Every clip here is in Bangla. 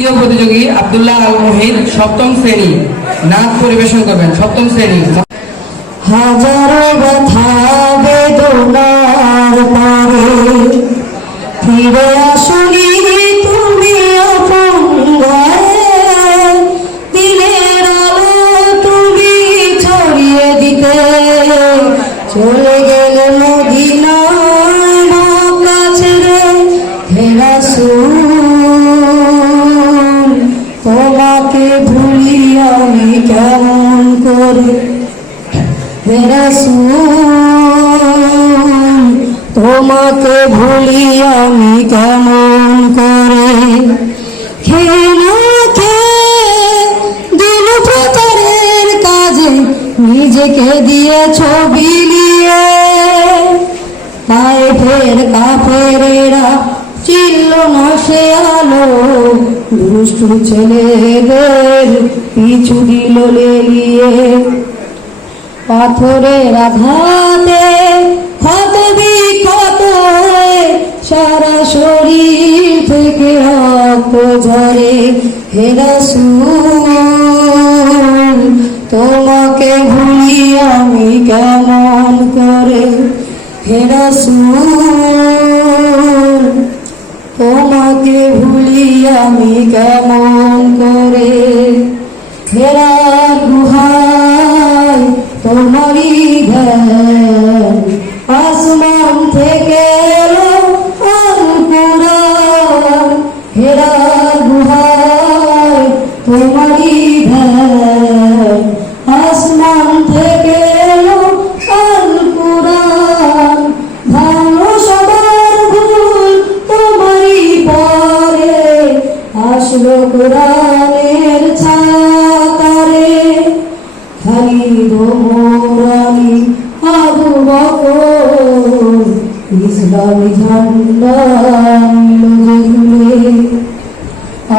দ্বিতীয় প্রতিযোগী আব্দুল্লাহ আল মুহিত সপ্তম শ্রেণী নাচ পরিবেশন করবেন। সপ্তম শ্রেণী। হাজারো ব্যথা বেদনার পরে ফিরে আসনি তুমি আপন ঘরে, দিনের আলো তুমি ছড়িয়ে দিতে চলে গেলে মদিনায় মক্কা ছেড়ে। হে রাসূল তোমাকে ভুলি আমি কেমন করে, হে রাসূল তোমাকে ভুলি আমি কেমন করে। খেয়ে না খেয়ে দিন প্রচারের কাজে নিজেকে দিয়েছ বিলিয়ে, তায়েফের কাফেরেরা চিনল না সে আলো, দুষ্টু ছেলেদের পিছু দিল লেলিয়ে। পাথরের আঘাতে ক্ষত বিক্ষত হয়ে সারা শরীর থেকে রক্ত ঝরে। হে রাসূল তোমাকে ভুলি আমি কেমন করে, হে রাসূল তোমাকে ভুলি আমি কেমন করে। হেরার গুহায় তোমারই ধ্যান, আসমান থেকে এলো আল কুরআন। হেরার গুহায় তোমারই ধ্যান, আসমান থেকে এলো আল কুরআন। ভালো সবার ভুল তোমারই পরে আসলো কুরআনের ছায়াতলে। খালিদ ওমর আলী আবু বকর ইসলামী ঝান্ডা নিল যে তুলে।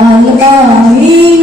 আল আমিন